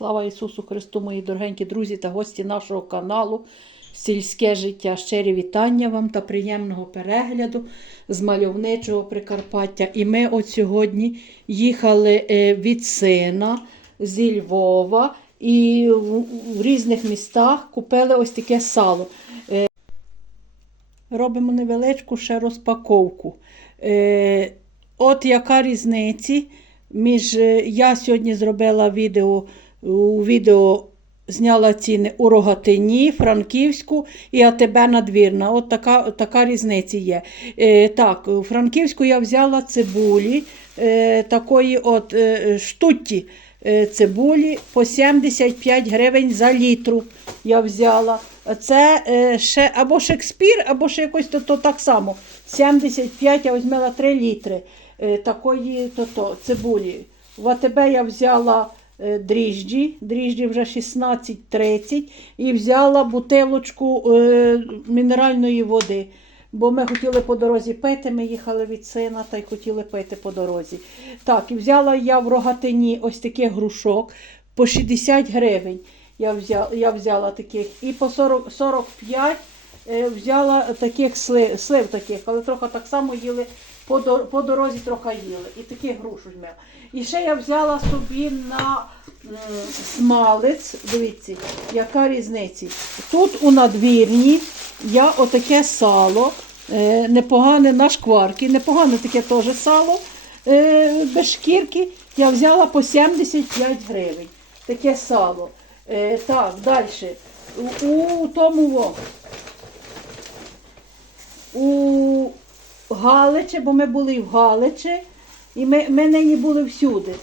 Слава Ісусу Христу, мої дорогенькі друзі та гості нашого каналу Сільське життя. Щирі вітання вам та приємного перегляду з мальовничого Прикарпаття. І ми от сьогодні їхали е, від сина зі Львова і в, різних містах купили ось таке сало. Е, Робимо невеличку ще розпаковку. Е, От яка різниця між я сьогодні зробила відео у відео зняла ціни у Рогатині, Франківську і АТБ надвірна. От така, така різниця є. Е, так, у Франківську я взяла цибулі, е, такої от е, штутті е, цибулі по 75 гривень за літру. Я взяла. Це е, ще або Шекспір, або ще якось то, то так само. 75, я візьмела 3 літри е, такої то, то, цибулі. В АТБ я взяла дріжджі, дріжджі вже 16,30 і взяла бутилочку е, мінеральної води. Бо ми хотіли по дорозі пити, ми їхали від сина та й хотіли пити по дорозі. Так, і взяла я в рогатині ось таких грушок по 60 гривень. Я взяла, я взяла таких. І по 40, 45 е, взяла таких слив, слив таких, але трохи так само їли по, дор- по дорозі трохи їли. І таких груш візьмела. І ще я взяла собі на смалець. Дивіться, яка різниця. Тут у надвірні я отаке сало, е, непогане на шкварки, непогане таке теж сало е, без шкірки. Я взяла по 75 гривень. Таке сало. Е, так, далі. У, у тому у Галичі, бо ми були в Галичі, і ми, ми нині були всюди.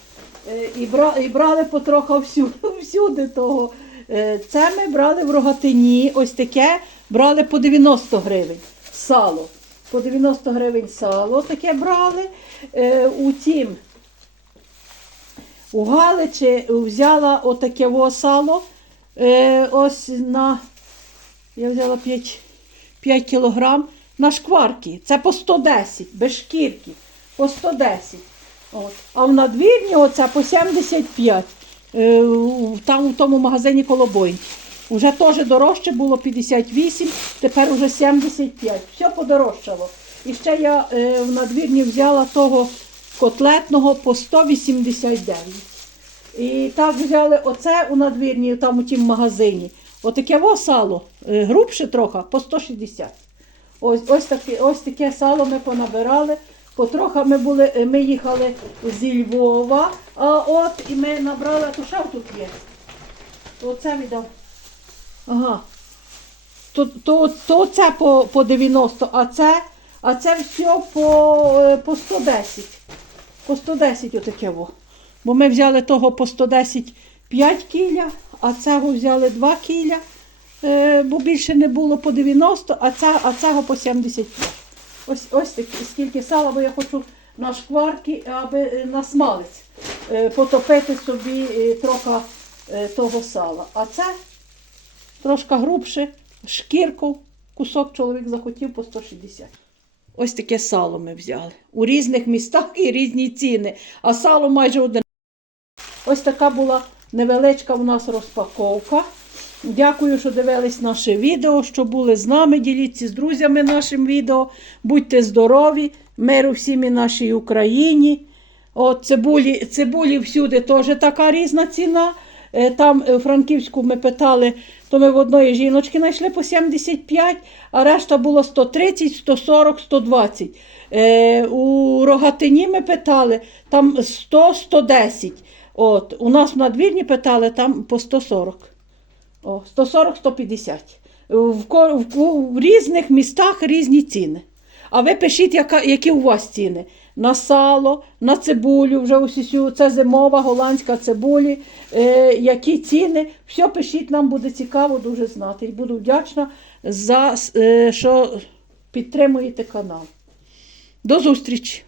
Е, і, бра, і брали потроху всюди, всюди того. Е, Це ми брали в рогатині, ось таке брали по 90 гривень сало. По 90 гривень сало таке брали. Е, у тім, у Галичі взяла отаке во сало. Ось на, я взяла 5, 5 кілограм на шкварки. Це по 110, без шкірки. По 110. От. А в надвірні оце по 75. Е, там у тому магазині Колобойнь. Уже теж дорожче було 58, тепер уже 75. Все подорожчало. І ще я е, в надвірні взяла того котлетного по 189. І так взяли оце у надвірні, там у тім магазині. Отаке во сало, е, грубше трохи, по 160. Ось, ось, таке, ось таке сало ми понабирали. Потроха ми були, е, ми їхали зі Львова, а от і ми набрали, то що тут є? Оце віддав. Ага. То, то, то це по, по 90, а це, а це все по, е, по 110. По 110 отаке во. Бо ми взяли того по 110 5 кіля, а цього взяли 2 кіля, бо більше не було по 90, а, це, а цього по 75. Ось, ось такі, скільки сала, бо я хочу на шкварки, аби е, на смалець е, потопити собі е, трохи е, того сала. А це трошки грубше, шкірку, кусок чоловік захотів по 160. Ось таке сало ми взяли. У різних містах і різні ціни, а сало майже один. Ось така була невеличка у нас розпаковка. Дякую, що дивились наше відео, що були з нами. Діліться з друзями нашим відео. Будьте здорові, миру всім і нашій Україні. От цибулі, цибулі всюди теж така різна ціна. Е, Там е, у Франківську ми питали, то ми в одної жіночки знайшли по 75, а решта було 130, 140, 120. Е, у Рогатині ми питали, там 100, 110. От, у нас в надвірні питали, там по 140. О, 140-150. В, в, в, в різних містах різні ціни. А ви пишіть, яка, які у вас ціни. На сало, на цибулю, вже усі це зимова голландська цибулі. Е, які ціни. Все пишіть, нам буде цікаво дуже знати. І буду вдячна за е, що підтримуєте канал. До зустрічі!